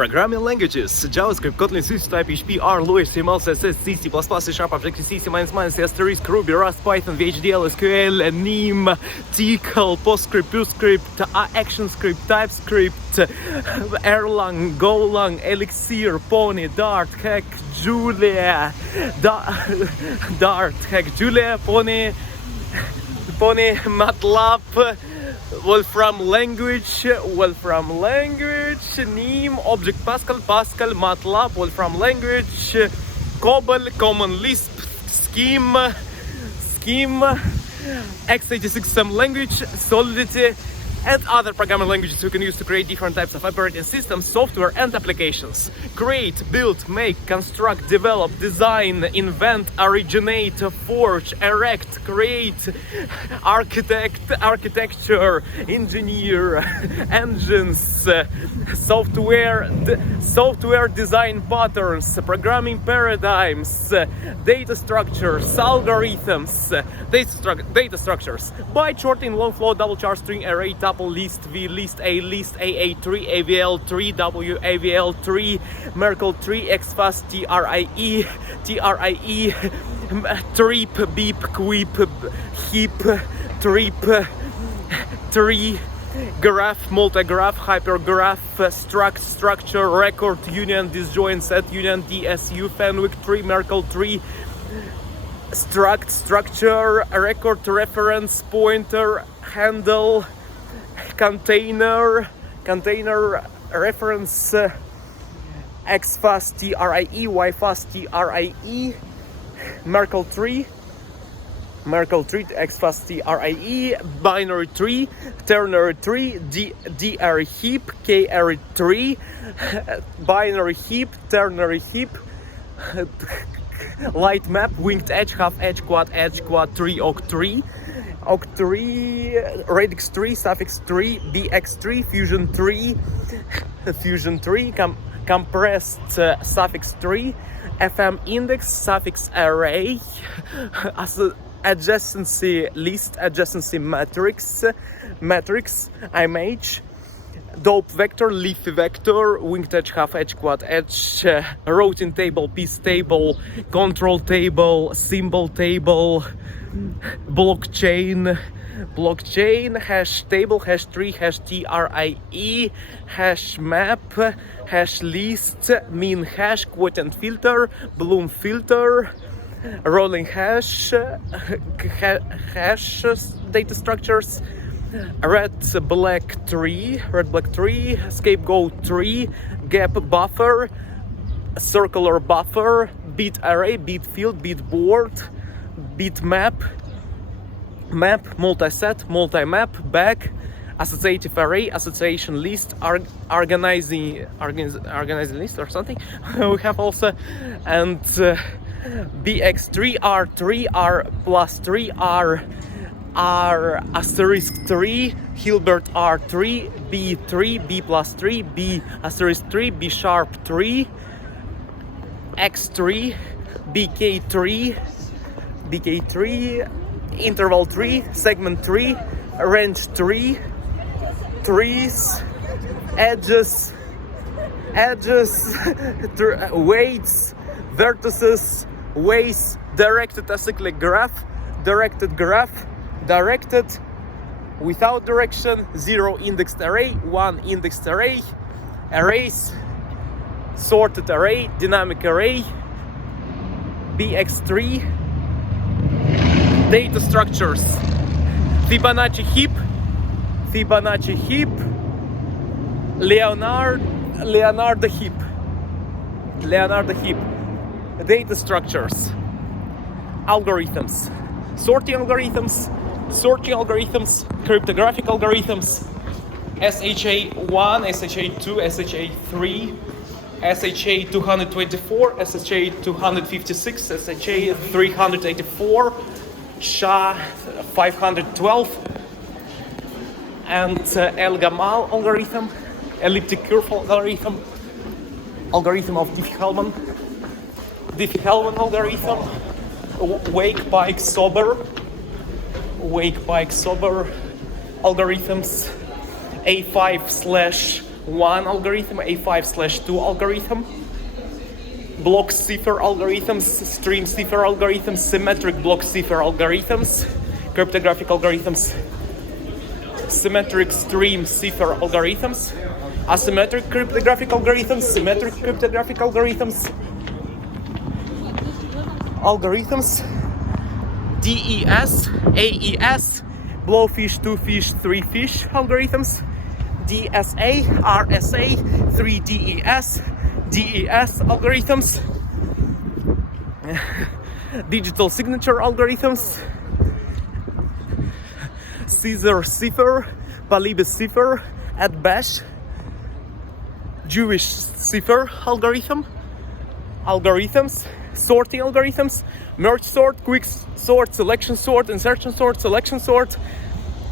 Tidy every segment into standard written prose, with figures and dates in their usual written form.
Programming languages: JavaScript, Kotlin, C, Type, PHP, R, Lua, HTML, CSS, C, C++, C Sharp, Objective-C, C++, Asterisk, Ruby, Rust, Python, VHDL, SQL, NIM, TCL, PostScript, PuseScript, ActionScript, TypeScript, Erlang, Golang, Elixir, Pony, Dart, Hack, Julia, Dart, Hack, Julia, Pony, MATLAB, Wolfram language, NIM, Object Pascal, MATLAB, Wolfram language, COBOL, Common Lisp, Scheme, x86 language, Solidity, and other programming languages you can use to create different types of operating systems, software, and applications. Create, build, make, construct, develop, design, invent, originate, forge, erect, create, architecture, engineer, engines, software design patterns, programming paradigms, data structures, algorithms, data structures, byte sorting, long flow, double char, string array, tuple, list, v, list, a, AA3, AVL3, W, AVL3, Merkle tree, XFAS, TRIE, trip, beep, quip, heap, trip, tree, graph, multigraph, hypergraph, structure, record, union, disjoint, set, union, DSU, Fenwick tree, Merkle tree, structure, record, reference, pointer, handle, container, reference, XFAS, TRIE, YFAS, TRIE, Merkle tree, XFAS, TRIE, binary tree, ternary tree, DR heap, KR tree, binary heap, ternary heap, light map, winged edge, half edge, quad tree, octree, radix tree, suffix tree, BX tree, fusion tree, compressed suffix tree, FM index, suffix array, adjacency list, adjacency matrix, image, dope vector, leafy vector, winged edge, half edge, quad edge, routing table, piece table, control table, symbol table, blockchain, hash table, hash tree, hash TRIE, hash map, hash list, mean hash, quotient filter, bloom filter, rolling hash, hash data structures, red black tree, scapegoat tree, gap buffer, circular buffer, bit array, bit field, bit board, bit map, multi-set, multi-map, back, associative array, association list, organizing list or something. We have also, and BX3, R3, R plus 3, R asterisk 3, Hilbert R3, B3, B plus 3, B asterisk 3, B sharp 3, X3, BK3, interval 3, segment 3, range 3, trees, edges, weights, vertices, ways, directed acyclic graph, directed without direction, 0 indexed array, 1 indexed array, arrays, sorted array, dynamic array, BX3, data structures, Fibonacci heap, Leonardo heap, data structures, algorithms, sorting algorithms, cryptographic algorithms, SHA-1, SHA-2, SHA-3, SHA-224, SHA-256, SHA-384, SHA-512, and El-Gamal algorithm, elliptic curve algorithm, algorithm of Diffie-Hellman algorithm, Wake-Pike-Sober algorithms, A5/4 1 algorithm, A5/2 algorithm, block cipher algorithms, stream cipher algorithms, symmetric block cipher algorithms, cryptographic algorithms, symmetric stream cipher algorithms, asymmetric cryptographic algorithms, symmetric cryptographic algorithms, DES, AES, blowfish, 2-fish, 3-fish algorithms, DSA, RSA, 3DES, DES algorithms, digital signature algorithms, Caesar cipher, Palibus cipher, Atbash, Jewish cipher algorithms, sorting algorithms, merge sort, quick sort, selection sort, insertion sort, selection sort,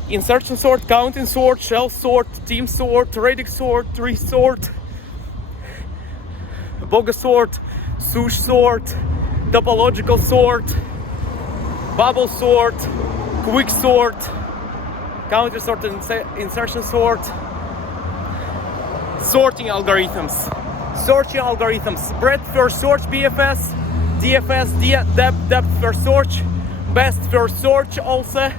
insertion sort, counting sort, shell sort, team sort, radix sort, tree sort, bogus sort, sush sort, topological sort, bubble sort, quick sort, counter sort, insertion sort, sorting algorithms, breadth first search, BFS, DFS, depth first search, best first search also,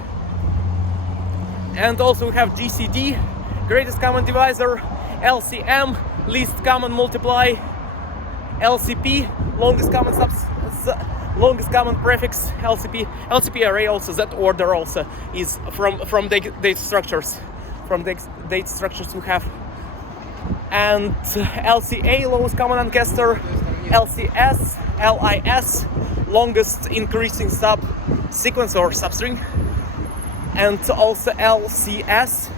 and also we have GCD, greatest common divisor, LCM, least common multiply, LCP, longest common prefix, LCP array also, that order also is from data structures, we have, and LCA, lowest common ancestor, LCS, LIS, longest increasing sub sequence or substring, and also LCS,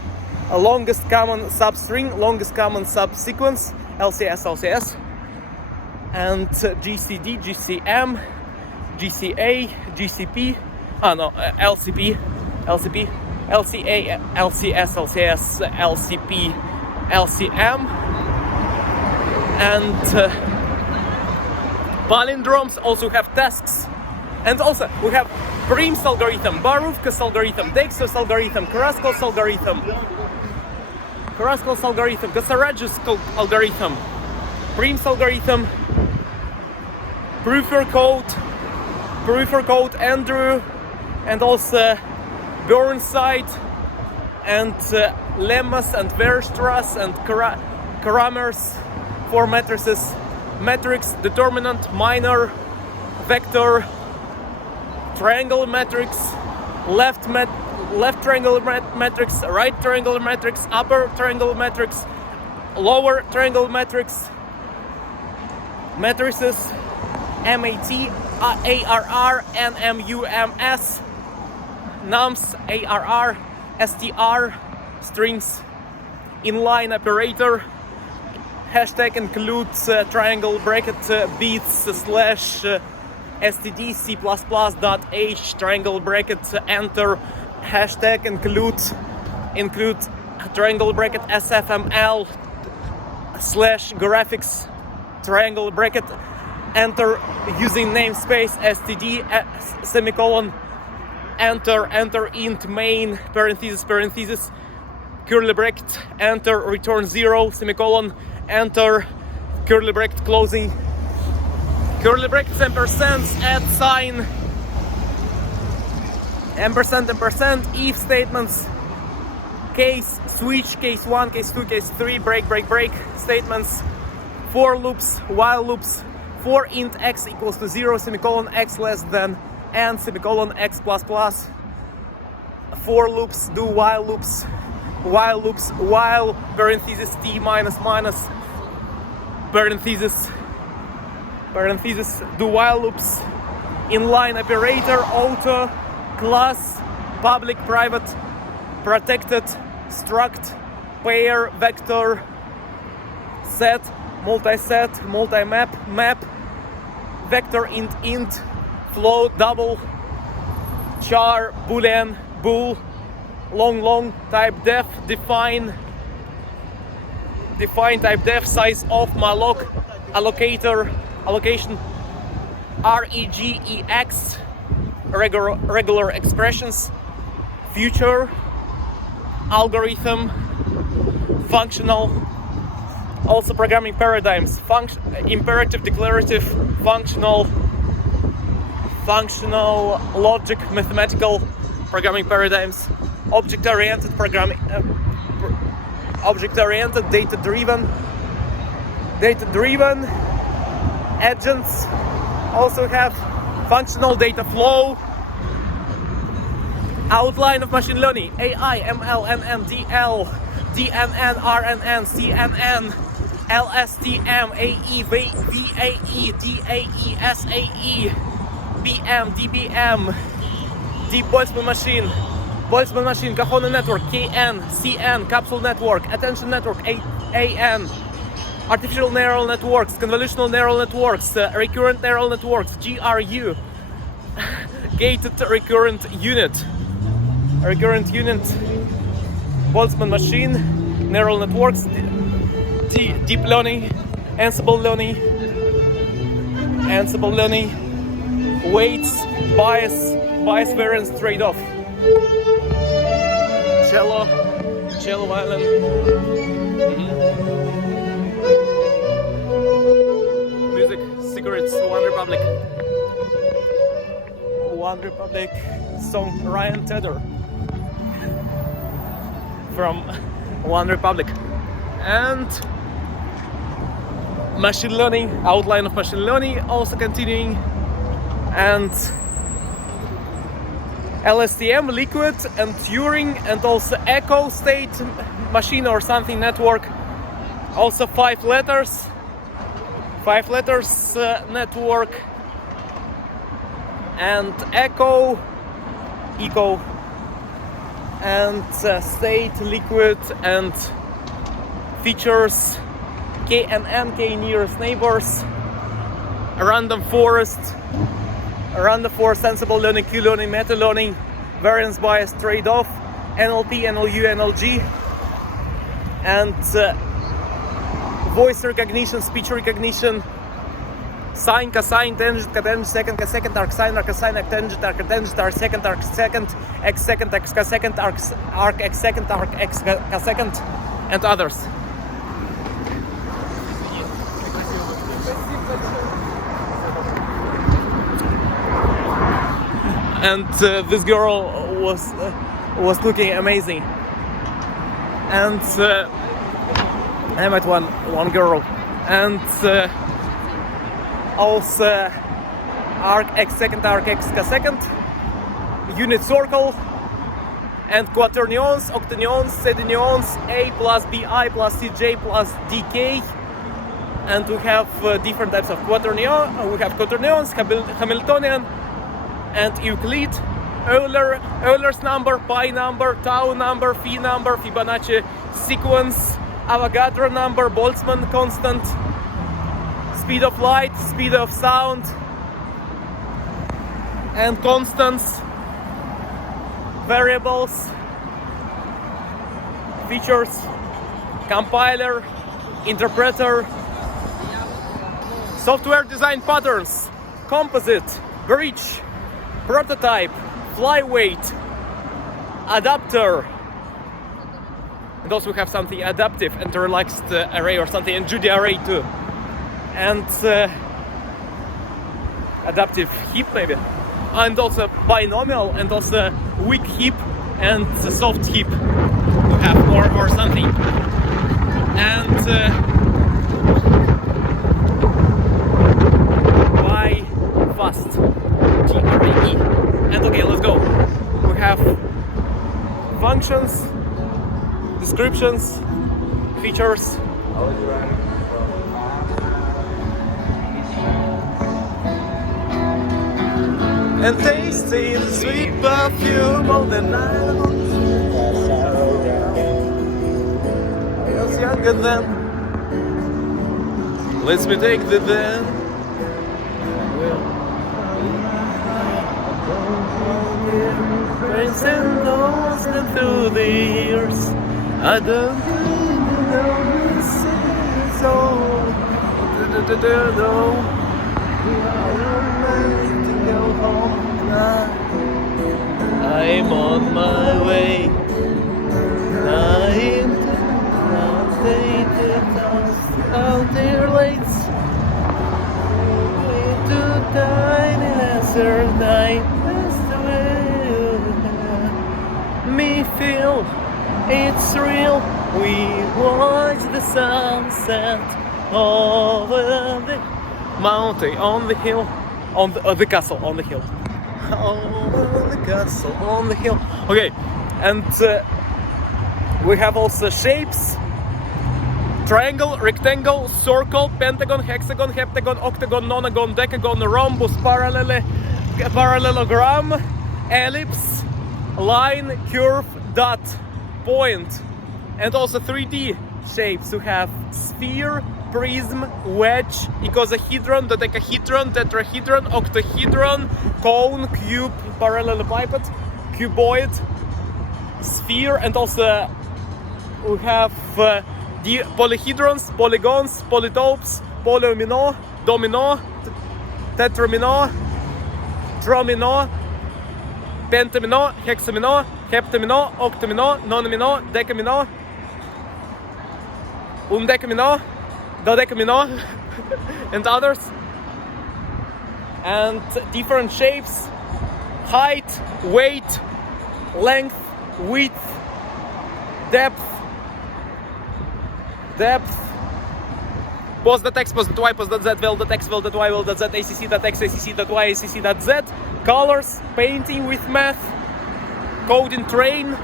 longest common substring, longest common subsequence, LCS, and GCD, GCM, GCA, GCP, LCP, LCA, LCS, LCP, LCM, and palindromes also have tasks. And also we have Prim's algorithm, Barufka's algorithm, Dexter's algorithm, Karaskos algorithm, Kasaradzh's algorithm, Prim's algorithm, Proofer code, Andrew, and also Burnside, and Lemmas and Weierstrass and Kramers, 4 matrices, matrix, determinant, minor, vector, triangle matrix, left triangle matrix, right triangle matrix, upper triangle matrix, lower triangle matrix, matrices, MAT, ARR, NMUMS, nums, ARR, STR, strings, inline operator, hashtag includes triangle bracket beats slash std c++.h triangle bracket enter, hashtag include triangle bracket sfml slash graphics triangle bracket enter using namespace std semicolon enter int main parenthesis curly bracket enter return 0 semicolon enter curly bracket closing curly brackets ampersand add sign ampersand if statements case switch case 1 case 2 case 3 break statements for loops while loops for int x equals to 0 semicolon x less than n semicolon x plus plus for loops do while loops while parenthesis t minus parenthesis do while loops inline operator auto class public private protected struct pair vector set multi-map map vector int float double char boolean bool long type def define type def size of malloc allocation regex regular expressions future algorithm functional Also programming paradigms, imperative, declarative, functional, logic, mathematical programming paradigms, object-oriented programming, object-oriented, data-driven agents. Also have functional data flow, outline of machine learning, AI, ML, NM, DL, DNN, RNN, CNN, LSTM, AE, VAE, DAE, SAE, BM, DBM, Deep Boltzmann machine, Cajon network, KN, CN, capsule network, attention network, AN, artificial neural networks, convolutional neural networks, recurrent neural networks, GRU, gated recurrent unit, Boltzmann machine, neural networks, deep learning, Ansible learning, weights, bias variance trade-off, cello violin. Music, cigarettes, One Republic song, Ryan Tedder from One Republic. And machine learning, outline of machine learning also continuing, and LSTM, liquid, and Turing, and also echo state machine or something network, also five letters network, and echo, and state, liquid, and features, KNN, K nearest neighbors, random forest, sensible learning, Q-learning, meta-learning, variance bias trade-off, NLP, NLU, NLG, and voice recognition, speech recognition, sine, cosine, tangent, cotangent, second, cosecond, arcsine, arcsine, arctangent, arctangent, arcsecond, arcsecond, xsecond, xcosecond, arc xsecond, arc xcosecond, and others. And this girl was looking amazing. And I met one girl, and also arc xsecond, arc xcosecond, unit circle, and quaternions, octanions, sedenions, A plus BI plus CJ plus DK. And we have different types of quaternion. We have quaternions, Hamiltonian, and Euclid, Euler's number, pi number, tau number, phi number, Fibonacci sequence, Avogadro number, Boltzmann constant, speed of light, speed of sound, and constants, variables, features, compiler, interpreter, software design patterns, composite, bridge, prototype, flyweight, adapter, and also we have something adaptive, interrelaxed array or something, and Judy array too, and adaptive heap maybe, and also binomial, and also weak heap and soft heap we have, or something, and why fast, GRAE. And okay, let's go. We have functions, descriptions, features, and tasting the sweet perfume of the night. I was younger then. Let me take the then. Friends and lost and through the years, I don't know this so. I'm on my way. I'm tiny lesser night me feel it's real. We watch the sunset over the mountain, on the hill, on the castle, on the hill. Over the castle, on the hill. Okay, and we have also shapes: triangle, rectangle, circle, pentagon, hexagon, heptagon, octagon, nonagon, decagon, rhombus, parallelogram, ellipse, line, curve, dot, point. And also 3D shapes. We have sphere, prism, wedge, icosahedron, dodecahedron, tetrahedron, octahedron, cone, cube, parallelepiped, cuboid, sphere, and also we have the polyhedrons, polygons, polytopes, polyomino, domino, tetramino, trimino, pentamino, hexamino, heptamino, octamino, nonamino, decamino, undecamino, dodecamino, and others. And different shapes: height, weight, length, width, depth, pos.x, pos.y, pos.z, vel.x, vel.y, vel.z, acc.x, acc.y, acc.z, colors, painting with math, code in train,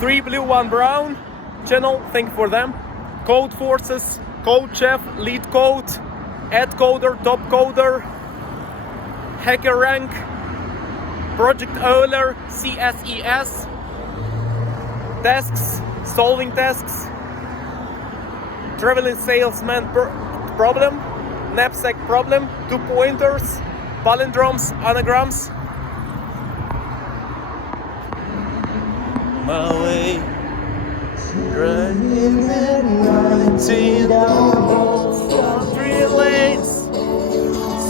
3 blue, 1 brown, channel, thank you for them, code forces, code chef, lead code, add coder, top coder, hacker rank, project owner, CSES, tasks, solving tasks, traveling salesman problem, knapsack problem, 2 pointers, palindromes, anagrams. My way, driving at night in country lanes,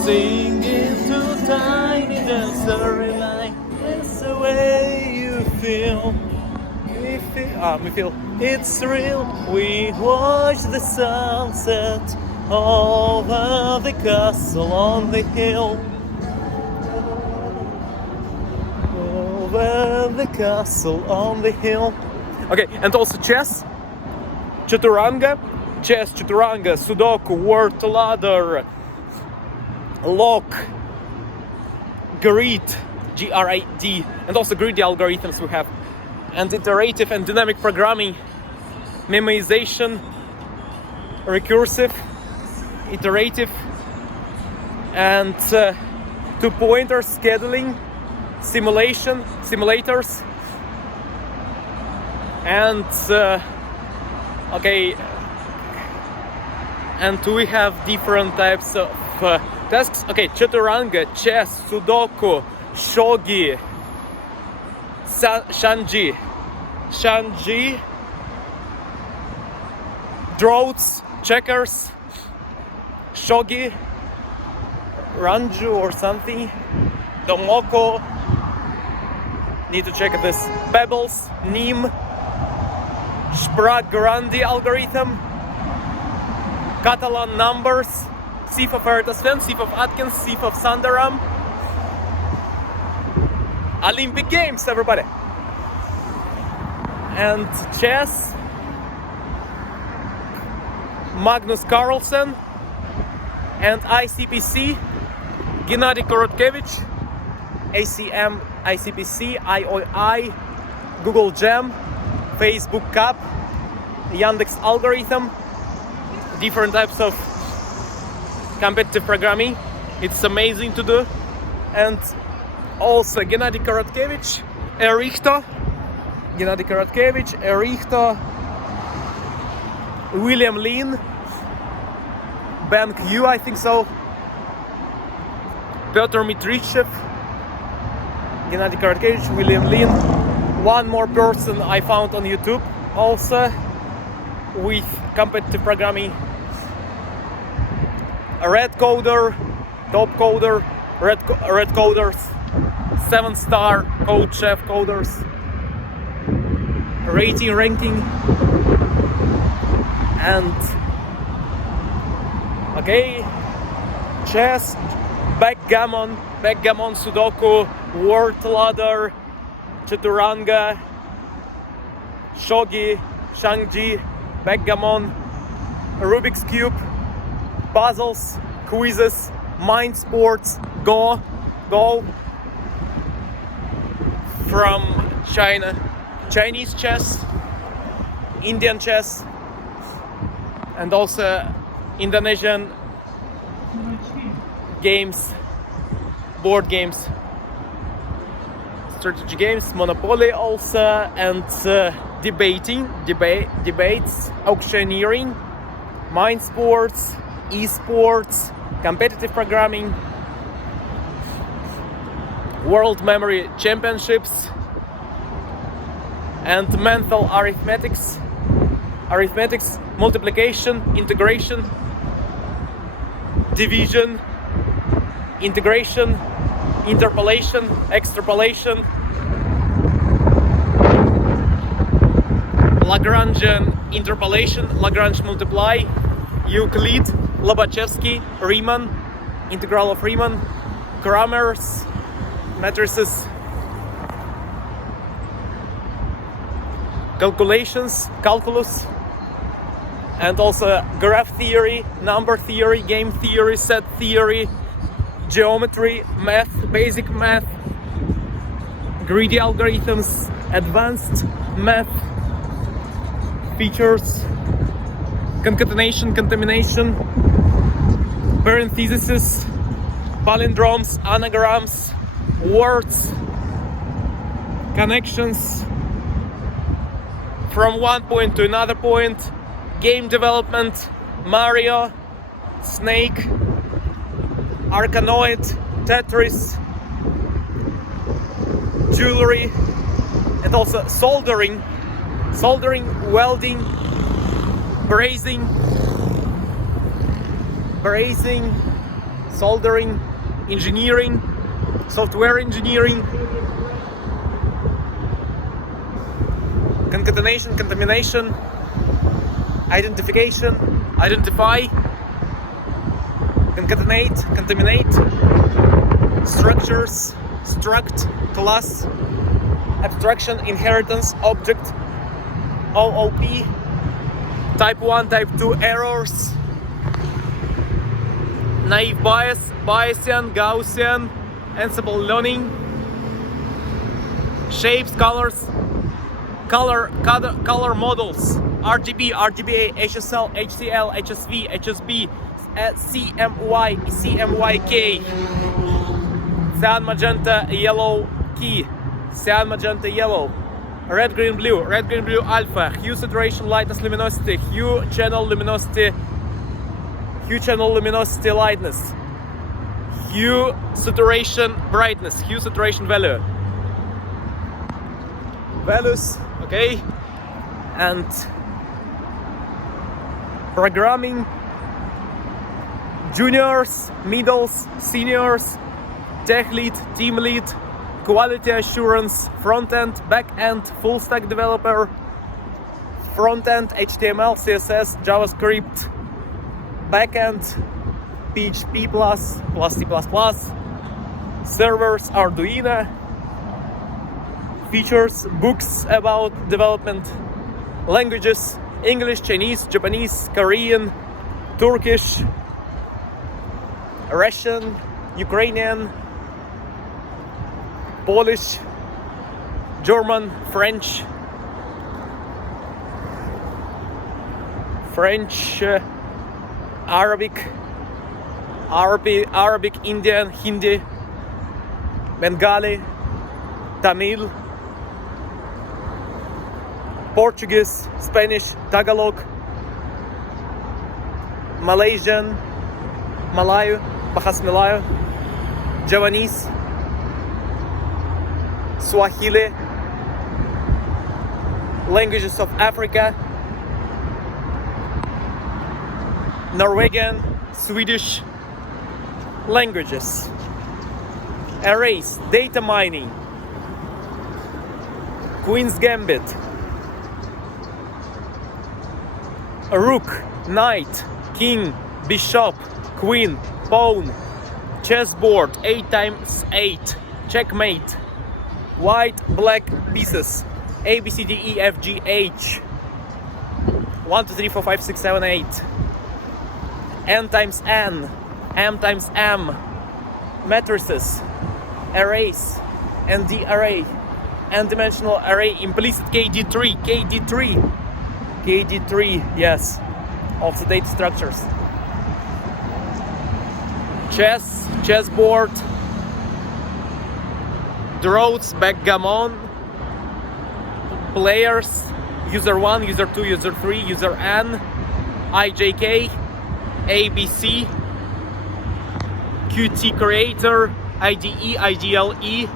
singing to tiny dancery line. That's the way you feel. Me feel it's real. We watch the sunset over the castle on the hill. Over the castle on the hill. Okay, and also chess, chaturanga, sudoku, word ladder, lock, grid, GRID, and also grid algorithms we have, and iterative and dynamic programming, memoization, recursive, iterative, and 2-pointer scheduling, simulation, simulators, and okay, and we have different types of tasks. Okay, chaturanga, chess, sudoku, shogi, shanji, draughts, checkers, shogi, ranju or something, domoko, need to check this, pebbles, neem, Sprague-Grundy algorithm, Catalan numbers, Sif of Eratosthenius, Sif of Atkins, Sif of Sundaram. Olympic Games, everybody! And chess, Magnus Carlsen, and ICPC, Gennady Korotkevich, ACM, ICPC, IOI, Google Jam, Facebook Cup, Yandex algorithm, different types of competitive programming. It's amazing to do. And also Gennady Korotkevich, Erichto, William Lean, Ben Q, I think so, Pyotr Mitrichev, Gennady Korotkevich, William Lean. One more person I found on YouTube also with competitive programming. A red coder, top coder, red coders, 7-star code chef coders, rating, ranking, and okay, chess, backgammon, sudoku, word ladder, chaturanga, shogi, shangji, backgammon, Rubik's cube, puzzles, quizzes, mind sports, Go from China, Chinese chess, Indian chess, and also Indonesian games, board games, strategy games, Monopoly also, and debates, auctioneering, mind sports, esports, competitive programming, world memory championships, and mental arithmetics, multiplication, integration, division, integration, interpolation, extrapolation, Lagrangian interpolation, Lagrange multiply, Euclid, Lobachevsky, Riemann, integral of Riemann, Cramer's matrices, calculus, and also graph theory, number theory, game theory, set theory, geometry, math, basic math, greedy algorithms, advanced math, features, concatenation, contamination, parentheses, palindromes, anagrams, words, connections from one point to another point, game development, Mario, Snake, Arkanoid, Tetris, jewelry, and also soldering, welding, brazing, soldering, engineering, software engineering, concatenation, contamination, identification, identify, concatenate, contaminate, structures, struct, class, abstraction, inheritance, object, OOP, type 1, type 2 errors, naive bias, Bayesian, Gaussian, Ansible learning, shapes, colors, color models, RGB, RGBA, HSL, HCL, HSV, HSB, CMY, CMYK, cyan, magenta, yellow key, cyan, magenta, yellow, red, green, blue alpha, hue, saturation, lightness, luminosity, hue, channel, luminosity, lightness, hue, saturation, brightness, hue, saturation, values, okay, and programming, juniors, middles, seniors, tech lead, team lead, quality assurance, front end, back end, full stack developer, front end, HTML, CSS, JavaScript, back end, PHP+, C++, servers, Arduino, features, books about development, languages, English, Chinese, Japanese, Korean, Turkish, Russian, Ukrainian, Polish, German, French, Arabic, Indian, Hindi, Bengali, Tamil, Portuguese, Spanish, Tagalog, Malaysian, Malayu, Bahasa Melayu, Javanese, Swahili, languages of Africa, Norwegian, Swedish, languages, arrays, data mining, Queen's Gambit, a rook, knight, king, bishop, queen, pawn, chessboard, 8x8, checkmate, white, black pieces, A, B, C, D, E, F, G, H, 1, 2, 3, 4, 5, 6, 7, 8, N times N, M times M, matrices, arrays, ND array, n-dimensional array, implicit KD3, KD3, yes, of the data structures. Chessboard, draws, backgammon, players, user 1, user 2, user 3, user n, IJK, ABC, Qt creator, IDE, IDLE,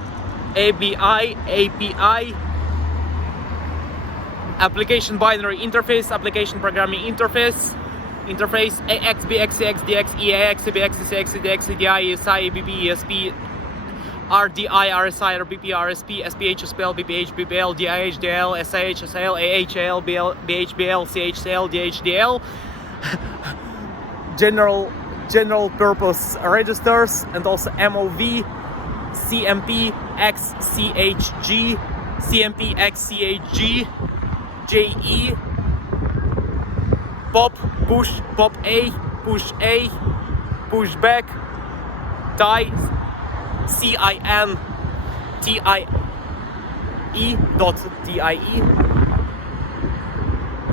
ABI, API, application binary interface, application programming interface, AX, BX, CX, DX, EAX, CBX, CX, DX, EDI, ESI, EBB, ESP, RDI, RSI, RBP, RSP, SPH, SPL, BPH, BPL, DIH, DL, SIH, SL, AHL, BHBL, CHCL, DHDL, general purpose registers, and also MOV, CMP, XCHG, CMP, XCHG, JE, pop, push, pop A, push back, tie, CIN, TIE, dot TIE,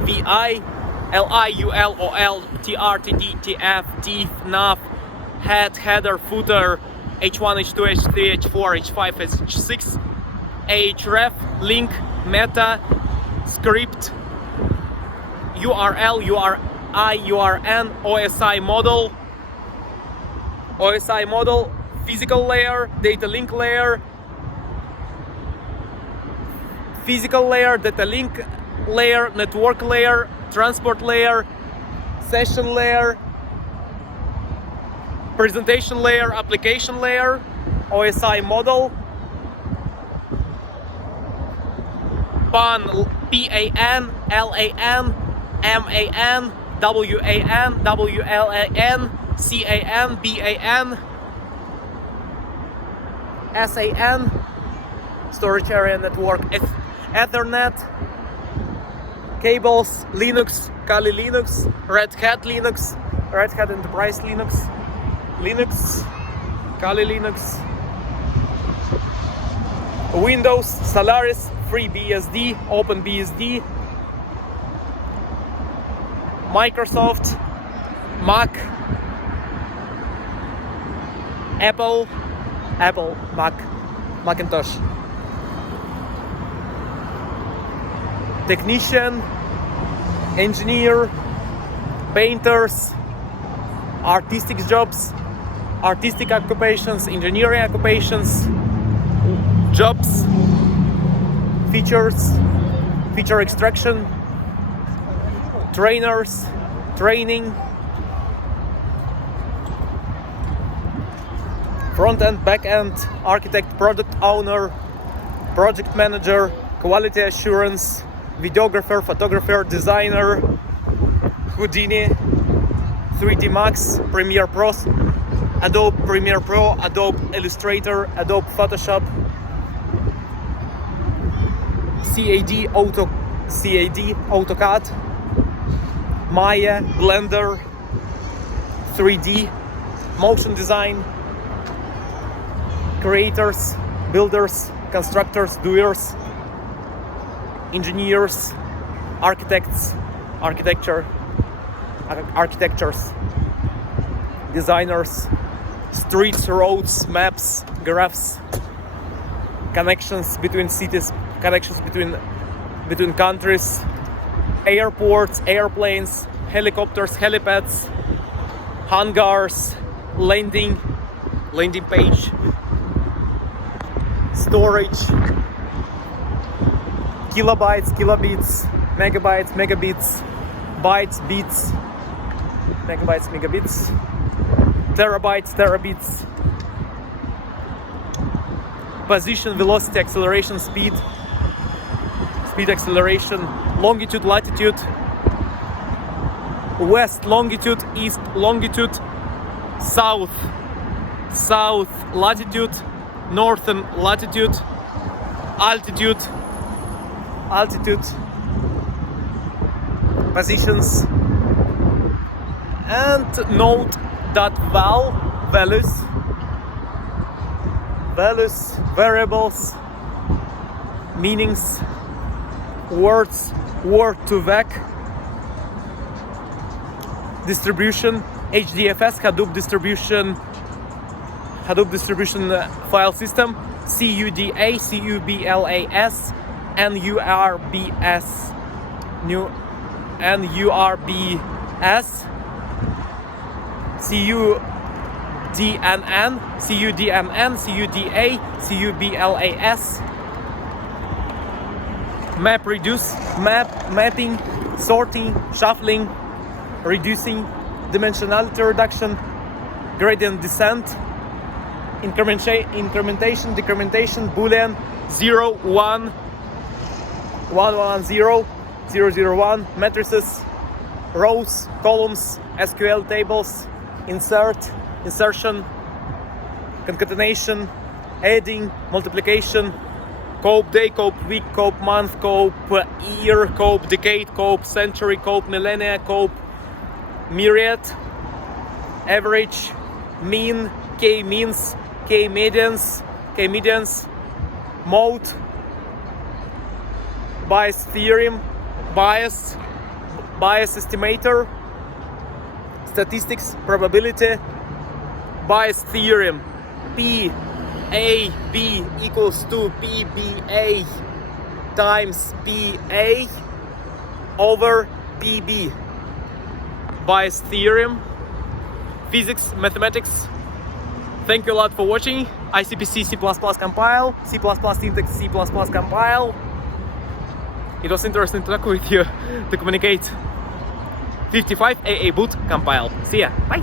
VI, LI, ULOL, TR, TD, TF, TIF, NAF, head, header, footer, H1, H2, H3, H4, H5, H6, href, link, meta, script, URL, URI, URN, OSI model, physical layer, data link layer, physical layer, data link layer, network layer, transport layer, session layer, presentation layer, application layer, OSI model, PAN, PAN, LAN, MAN, WAN, WLAN, CAN, BAN, SAN, storage area network, Ethernet, cables, Linux, Kali Linux, Red Hat Linux, Red Hat Enterprise Linux, Kali Linux, Windows, Solaris, FreeBSD, OpenBSD, Microsoft, Mac, Apple, Mac, Macintosh, technician, engineer, painters, artistic jobs, artistic occupations, engineering occupations, jobs, feature extraction, trainers, training, front-end, back-end, architect, product owner, project manager, quality assurance, videographer, photographer, designer, Houdini, 3D Max, Premiere Pro, Adobe Premiere Pro, Adobe Illustrator, Adobe Photoshop, CAD, AutoCAD, Maya, Blender, 3D, motion design, creators, builders, constructors, doers, engineers, architects, architectures, designers, streets, roads, maps, graphs, connections between cities, connections between countries, airports, airplanes, helicopters, helipads, hangars, landing page, storage, kilobytes, kilobits, megabytes, megabits, bytes, bits, megabytes, megabits, terabytes, terabits, position, velocity, acceleration, speed, acceleration, longitude, latitude, west longitude, east longitude, south latitude, northern latitude, altitude, positions, and note that values, variables, meanings, words, word to vec, distribution, HDFS, Hadoop distribution file system, CUDA, CUBLAS, NURBS, CUDNN, CUDA, CUBLAS, map reduce, mapping, sorting, shuffling, reducing, dimensionality reduction, gradient descent, incrementation, decrementation, boolean, 0, 1, 1, 0, 0, 0, 1, matrices, rows, columns, SQL tables, insertion, concatenation, adding, multiplication, cope day, cope week, cope month, cope year, cope decade, cope century, cope millennia, cope myriad, average, mean, k-means, k-medians, mode, bias theorem, bias estimator, statistics, probability, bias theorem, PAB equals to PBA times PA over PB. Bias theorem, physics, mathematics. Thank you a lot for watching. ICPC C++ compile, C++ syntax C++ compile. It was interesting to talk with you, to communicate. 55 AA boot compile. See ya, bye.